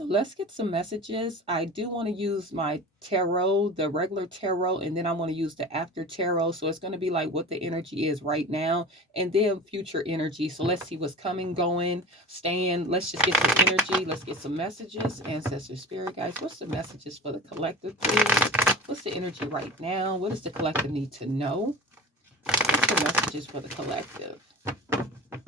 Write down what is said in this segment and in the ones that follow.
So let's get some messages. I do want to use my tarot, the regular tarot, and then I want to use the after tarot. So it's going to be like what the energy is right now and then future energy. So let's see what's coming, going, staying. Let's just get some energy. Let's get some messages. Ancestor spirit guys, what's the messages for the collective, please? What's the energy right now? What does the collective need to know? What's the messages for the collective?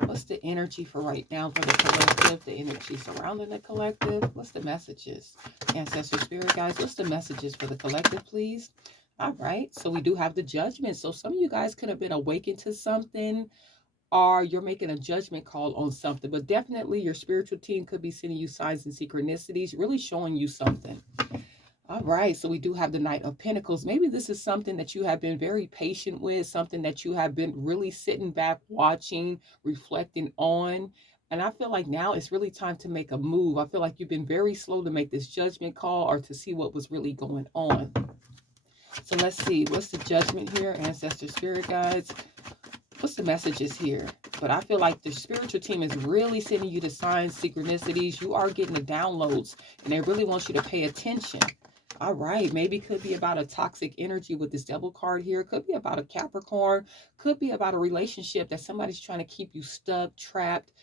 What's the energy for right now for the collective? The energy surrounding the collective. What's the messages? Ancestor spirit guys, what's the messages for the collective, please? All right. So we do have the judgment. So some of you guys could have been awakened to something, or you're making a judgment call on something, but definitely your spiritual team could be sending you signs and synchronicities, really showing you something. All right, so we do have the Knight of Pentacles. Maybe this is something that you have been very patient with, something that you have been really sitting back, watching, reflecting on. And I feel like now it's really time to make a move. I feel like you've been very slow to make this judgment call or to see what was really going on. So let's see, what's the judgment here, ancestor spirit guides? What's the messages here? But I feel like the spiritual team is really sending you the signs, synchronicities. You are getting the downloads, and they really want you to pay attention. All right, maybe it could be about a toxic energy with this devil card here. Could be about a Capricorn. Could be about a relationship that somebody's trying to keep you stuck, trapped,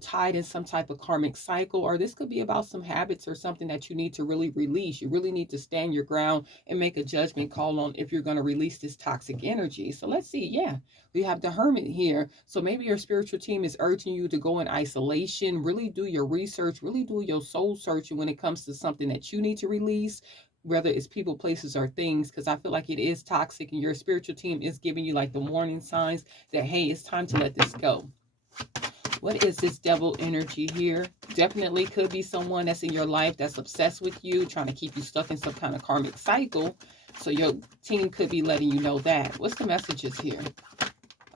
tied in some type of karmic cycle. Or this could be about some habits or something that you need to really release. You really need to stand your ground and make a judgment call on if you're going to release this toxic energy. So let's see. Yeah, we have the Hermit here. So maybe your spiritual team is urging you to go in isolation, really do your research, really do your soul searching when it comes to something that you need to release, whether it's people, places, or things, because I feel like it is toxic and your spiritual team is giving you like the warning signs that, hey, it's time to let this go. What is this devil energy here? Definitely could be someone that's in your life that's obsessed with you, trying to keep you stuck in some kind of karmic cycle. So your team could be letting you know that. What's the messages here?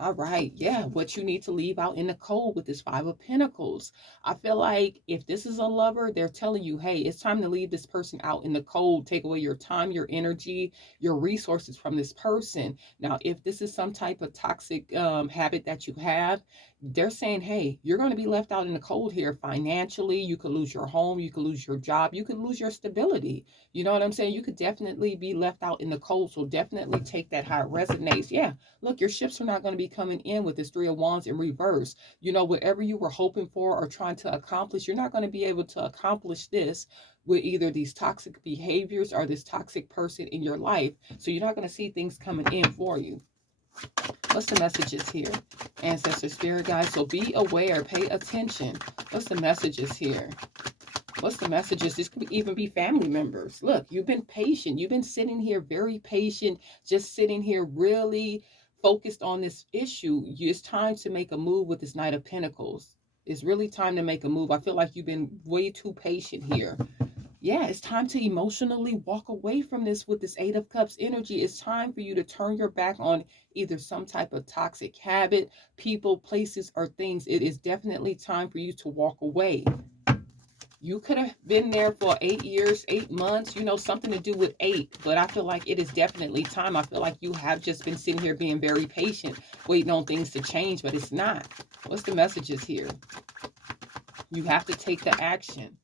All right. Yeah. What you need to leave out in the cold with this Five of Pentacles. I feel like if this is a lover, they're telling you, hey, it's time to leave this person out in the cold. Take away your time, your energy, your resources from this person. Now, if this is some type of toxic habit that you have, they're saying, hey, you're going to be left out in the cold here financially. You could lose your home. You could lose your job. You could lose your stability. You know what I'm saying? You could definitely be left out in the cold. So definitely take that how it resonates. Yeah. Look, your ships are not going to be coming in with this Three of Wands in reverse. Whatever you were hoping for or trying to accomplish, you're not going to be able to accomplish this with either these toxic behaviors or this toxic person in your life. So you're not going to see things coming in for you. What's the messages here? Ancestor spirit guides. So be aware, pay attention. What's the messages here? What's the messages? This could even be family members. Look, you've been patient. You've been sitting here very patient, just sitting here really focused on this issue. It's time to make a move with this Knight of Pentacles. It's really time to make a move. I feel like you've been way too patient here. Yeah, it's time to emotionally walk away from this with this Eight of Cups energy. It's time for you to turn your back on either some type of toxic habit, people, places, or things. It is definitely time for you to walk away. You could have been there for 8 years, 8 months, something to do with 8. But I feel like it is definitely time. I feel like you have just been sitting here being very patient, waiting on things to change, but it's not. What's the messages here? You have to take the action.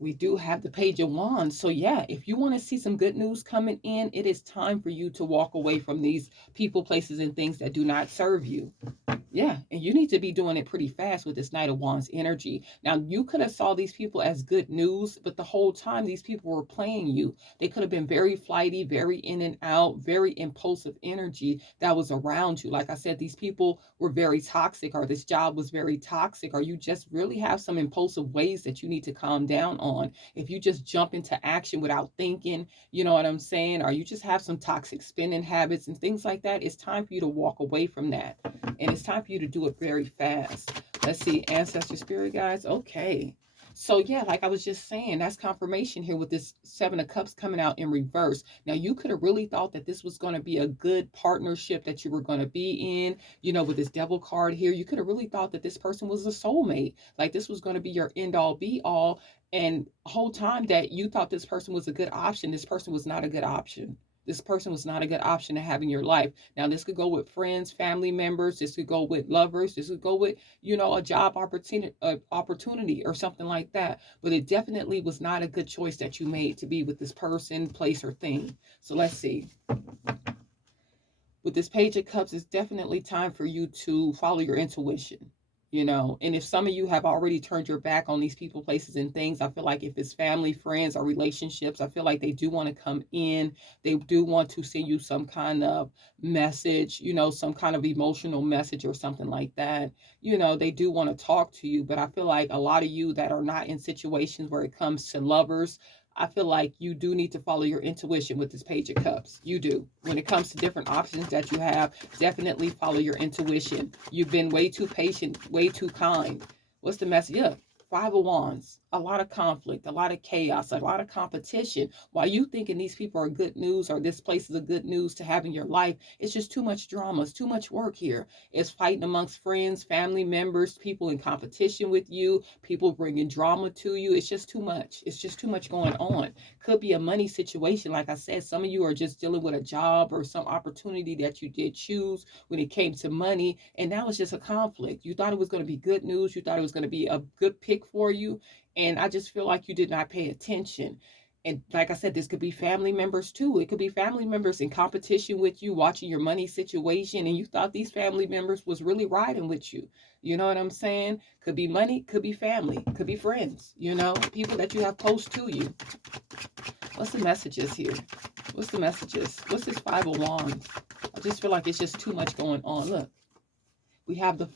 We do have the Page of Wands. So yeah, if you want to see some good news coming in, it is time for you to walk away from these people, places, and things that do not serve you. Yeah, and you need to be doing it pretty fast with this Knight of Wands energy. Now, you could have saw these people as good news, but the whole time these people were playing you. They could have been very flighty, very in and out, very impulsive energy that was around you. Like I said, these people were very toxic, or this job was very toxic, or you just really have some impulsive ways that you need to calm down on. If you just jump into action without thinking, you know what I'm saying, or you just have some toxic spending habits and things like that, it's time for you to walk away from that. And it's time for you to do it very fast. Let's see, ancestor spirit guides. Okay. So yeah, like I was just saying, that's confirmation here with this Seven of Cups coming out in reverse. Now, you could have really thought that this was going to be a good partnership that you were going to be in, with this devil card here. You could have really thought that this person was a soulmate. Like this was going to be your end all be all. And the whole time that you thought this person was a good option, this person was not a good option. This person was not a good option to have in your life. Now, this could go with friends, family members. This could go with lovers. This could go with, a job opportunity or something like that. But it definitely was not a good choice that you made to be with this person, place, or thing. So let's see. With this Page of Cups, it's definitely time for you to follow your intuition. And if some of you have already turned your back on these people, places, and things, I feel like if it's family, friends, or relationships, I feel like they do want to come in. They do want to send you some kind of message, some kind of emotional message or something like that. They do want to talk to you, but I feel like a lot of you that are not in situations where it comes to lovers, I feel like you do need to follow your intuition with this Page of Cups. You do. When it comes to different options that you have, definitely follow your intuition. You've been way too patient, way too kind. What's the message? Yeah, Five of Wands. A lot of conflict, a lot of chaos, a lot of competition. While you thinking these people are good news or this place is a good news to have in your life, it's just too much drama. It's too much work here. It's fighting amongst friends, family members, people in competition with you, people bringing drama to you. It's just too much. It's just too much going on. Could be a money situation. Like I said, some of you are just dealing with a job or some opportunity that you did choose when it came to money, and now it's just a conflict. You thought it was going to be good news. You thought it was going to be a good pick for you, and I just feel like you did not pay attention. And like I said, this could be family members too. It could be family members in competition with you, watching your money situation, and you thought these family members was really riding with you. You know what I'm saying? Could be money, could be family, could be friends, people that you have close to you. What's the messages here? What's the messages? What's this Five of Wands? I just feel like it's just too much going on. Look. We have the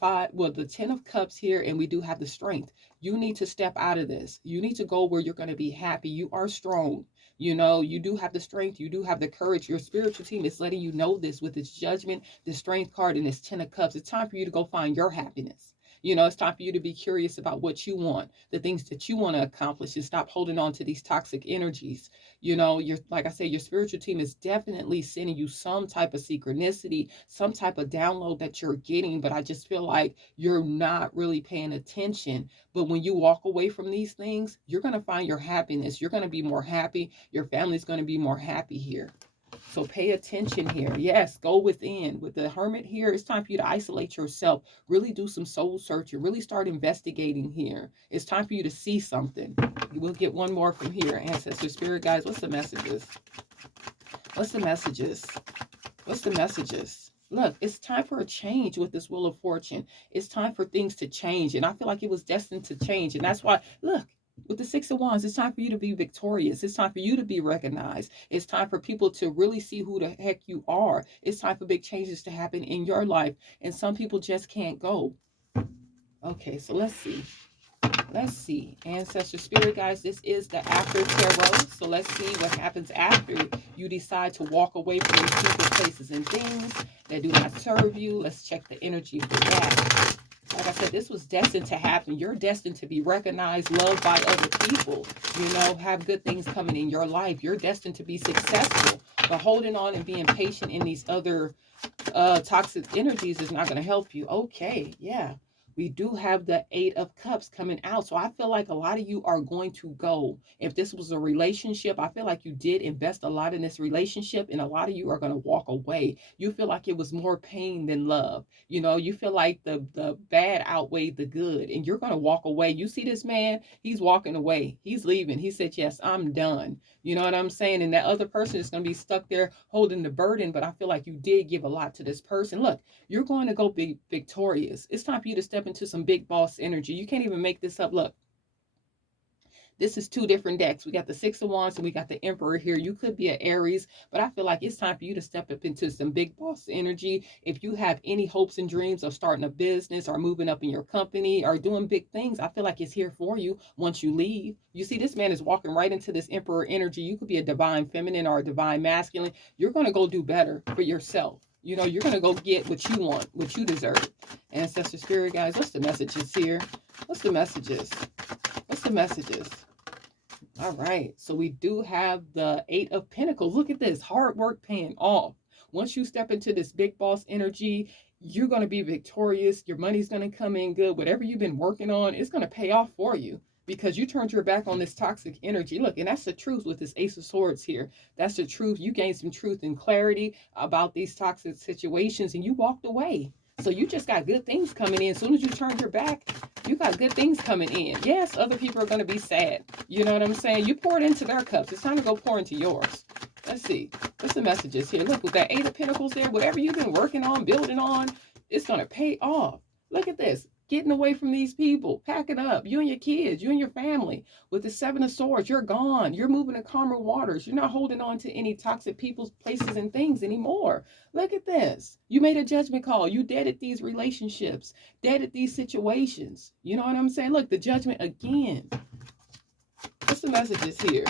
10 of Cups here, and we do have the Strength. You need to step out of this. You need to go where you're going to be happy. You are strong. You do have the strength. You do have the courage. Your spiritual team is letting you know this with its Judgment, the Strength card, and its 10 of Cups. It's time for you to go find your happiness. It's time for you to be curious about what you want, the things that you want to accomplish, and stop holding on to these toxic energies. Like I said, your spiritual team is definitely sending you some type of synchronicity, some type of download that you're getting, but I just feel like you're not really paying attention. But when you walk away from these things, you're going to find your happiness. You're going to be more happy. Your family's going to be more happy here. So pay attention here. Yes, go within. With the Hermit here, it's time for you to isolate yourself. Really do some soul searching. Really start investigating here. It's time for you to see something. We'll get one more from here. Ancestor Spirit Guides, what's the messages? What's the messages? What's the messages? Look, it's time for a change with this Wheel of Fortune. It's time for things to change. And I feel like it was destined to change. And that's why, look, with the Six of Wands, it's time for you to be victorious. It's time for you to be recognized. It's time for people to really see who the heck you are. It's time for big changes to happen in your life. And some people just can't go. Okay, so let's see. Let's see. Ancestor Spirit Guides, this is the After Tarot. So let's see what happens after you decide to walk away from these people, places, and things that do not serve you. Let's check the energy for that. Like I said, this was destined to happen. You're destined to be recognized, loved by other people. Have good things coming in your life. You're destined to be successful. But holding on and being patient in these other toxic energies is not going to help you. Okay, yeah. We do have the Eight of Cups coming out. So I feel like a lot of you are going to go. If this was a relationship, I feel like you did invest a lot in this relationship, and a lot of you are going to walk away. You feel like it was more pain than love. You feel like the bad outweighed the good, and you're going to walk away. You see this man, he's walking away. He's leaving. He said, yes, I'm done. You know what I'm saying? And that other person is going to be stuck there holding the burden, but I feel like you did give a lot to this person. Look, you're going to go be victorious. It's time for you to step into some big boss energy. You can't even make this up. Look, this is two different decks. We got the Six of Wands and we got the Emperor here. You could be an Aries, but I feel like it's time for you to step up into some big boss energy. If you have any hopes and dreams of starting a business or moving up in your company or doing big things, I feel like it's here for you once you leave. You see, this man is walking right into this Emperor energy. You could be a divine feminine or a divine masculine. You're going to go do better for yourself. You're going to go get what you want, what you deserve. Ancestor Spirit Guides, what's the messages here? What's the messages? What's the messages? All right, so we do have the Eight of Pentacles. Look at this, hard work paying off. Once you step into this big boss energy, you're going to be victorious. Your money's going to come in good. Whatever you've been working on, it's going to pay off for you. because you turned your back on this toxic energy. Look, and that's the truth with this Ace of Swords here. That's the truth. You gained some truth and clarity about these toxic situations and you walked away. So you just got good things coming in. As soon as you turned your back, you got good things coming in. Yes, other people are going to be sad. You know what I'm saying? You poured into their cups. It's time to go pour into yours. Let's see. What's the messages here? Look, with that Eight of Pentacles there, whatever you've been working on, building on, it's going to pay off. Look at this. Getting away from these people, packing up, you and your kids, you and your family. With the Seven of Swords, you're gone. You're moving to calmer waters. You're not holding on to any toxic people, places, and things anymore. Look at this. You made a judgment call. You deaded these relationships, deaded these situations. You know what I'm saying? Look, the judgment again. What's the messages here?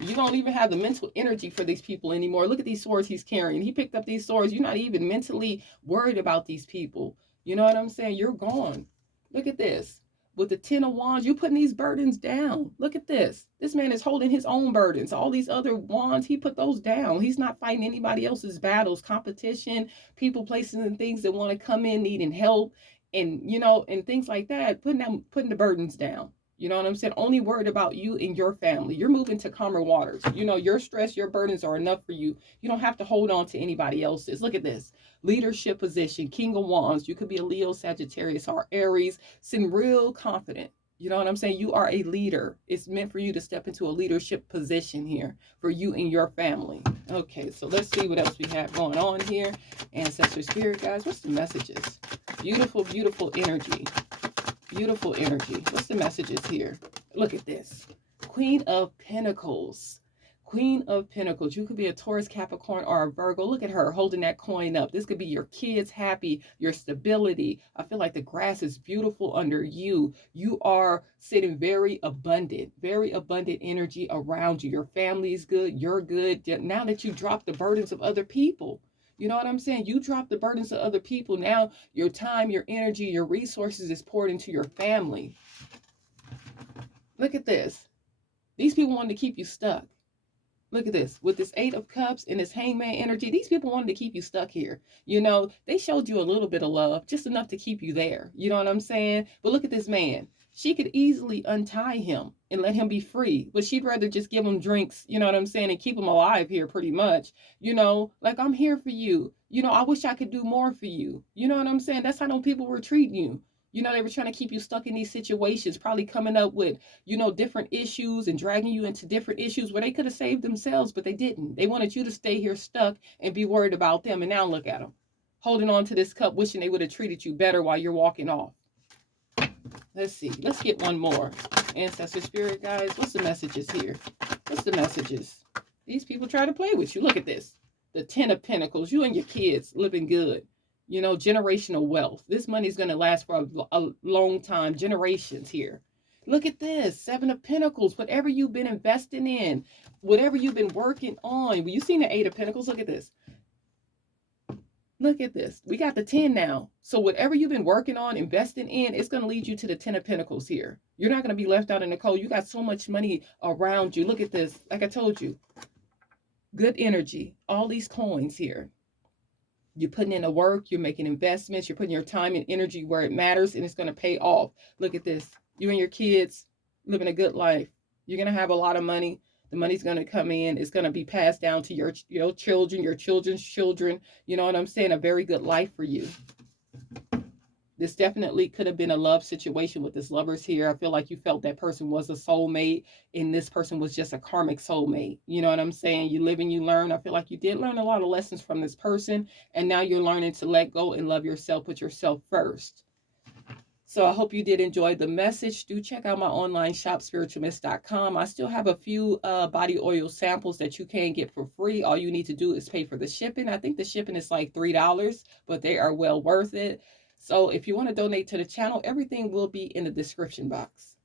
You don't even have the mental energy for these people anymore. Look at these swords he's carrying. He picked up these swords. You're not even mentally worried about these people. You know what I'm saying? You're gone. Look at this. With the Ten of Wands, you're putting these burdens down. Look at this. This man is holding his own burdens. All these other wands, he put those down. He's not fighting anybody else's battles, competition, people, places, and things that want to come in needing help, and you know, and things like that. Putting the burdens down. You know what I'm saying? Only worried about you and your family. You're moving to calmer waters. You know, your stress, your burdens are enough for you. You don't have to hold on to anybody else's. Look at this. Leadership position, King of Wands. You could be a Leo, Sagittarius, or Aries. Seem real confident. You know what I'm saying? You are a leader. It's meant for you to step into a leadership position here for you and your family. Okay, so let's see what else we have going on here. Ancestor Spirit, guys, what's the messages? Beautiful, beautiful energy. Beautiful energy. What's the messages here? Look at this. Queen of Pentacles. Queen of Pentacles. You could be a Taurus, Capricorn, or a Virgo. Look at her holding that coin up. This could be your kids happy, your stability. I feel like the grass is beautiful under you. You are sitting very abundant energy around you. Your family is good. You're good. Now that you drop the burdens of other people. You know what I'm saying? You drop the burdens of other people. Now your time, your energy, your resources is poured into your family. Look at this. These people wanted to keep you stuck. Look at this. With this Eight of Cups and this Hangman energy, these people wanted to keep you stuck here. You know, they showed you a little bit of love, just enough to keep you there. You know what I'm saying? But look at this man. She could easily untie him and let him be free, but she'd rather just give him drinks, you know what I'm saying, and keep him alive here pretty much. You know, like, I'm here for you. You know, I wish I could do more for you. You know what I'm saying? That's how those people were treating you. You know, they were trying to keep you stuck in these situations, probably coming up with, you know, different issues and dragging you into different issues where they could have saved themselves, but they didn't. They wanted you to stay here stuck and be worried about them. And now look at them, holding on to this cup, wishing they would have treated you better while you're walking off. Let's see. Let's get one more. Ancestor Spirit, guys, what's the messages here? What's the messages? These people try to play with you. Look at this. The Ten of Pentacles. You and your kids living good. You know, generational wealth. This money is going to last for a long time. Generations here. Look at this. Seven of Pentacles. Whatever you've been investing in, whatever you've been working on. You've seen the Eight of Pentacles. Look at this. Look at this. We got the 10 now. So whatever you've been working on, investing in, it's going to lead you to the 10 of Pentacles here. You're not going to be left out in the cold. You got so much money around you. Look at this. Like I told you, good energy. All these coins here. You're putting in the work. You're making investments. You're putting your time and energy where it matters, and it's going to pay off. Look at this. You and your kids living a good life. You're going to have a lot of money. The money's going to come in. It's going to be passed down to your children, your children's children. You know what I'm saying? A very good life for you. This definitely could have been a love situation with this lovers here. I feel like you felt that person was a soulmate and this person was just a karmic soulmate. You know what I'm saying? You live and you learn. I feel like you did learn a lot of lessons from this person, and now you're learning to let go and love yourself, put yourself first. So I hope you did enjoy the message. Do check out my online shop, SpiritualMs.com. I still have a few body oil samples that you can get for free. All you need to do is pay for the shipping. I think the shipping is like $3, but they are well worth it. So if you want to donate to the channel, everything will be in the description box.